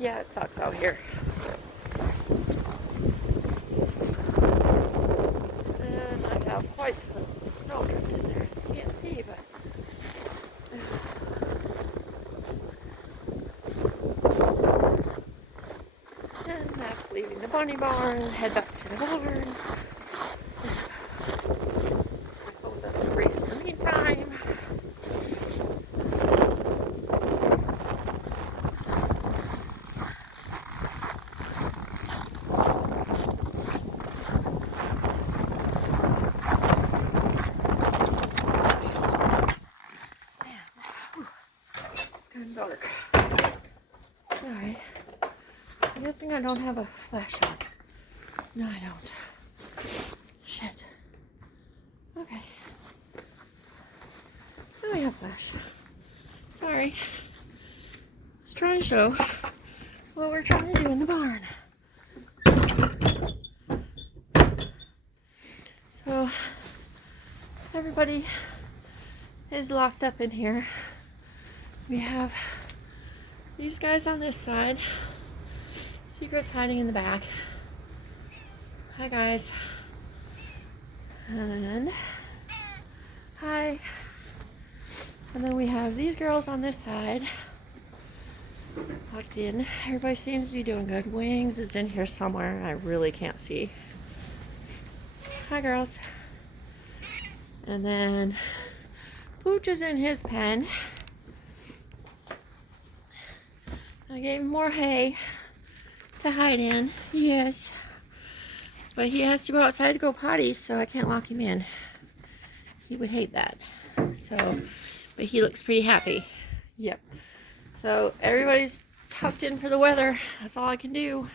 Yeah, it sucks out here. And I have quite the snowdrift in there. You can't see, but and that's leaving the bunny barn, head back to the barn. Hope that'll freeze in the meantime. It's kind of dark. Sorry. I'm guessing I don't have a flashlight. No, I don't. Shit. Okay. Now I have flash. Sorry. Let's try and show what we're trying to do in the barn. So, everybody is locked up in here. We have these guys on this side. Secret's hiding in the back. Hi guys. And hi. And then we have these girls on this side. Locked in. Everybody seems to be doing good. Wings is in here somewhere. I really can't see. Hi girls. And then Pooch is in his pen. I gave him more hay to hide in. Yes. But he has to go outside to go potty, so I can't lock him in. He would hate that. So, but he looks pretty happy. Yep. So everybody's tucked in for the weather. That's all I can do.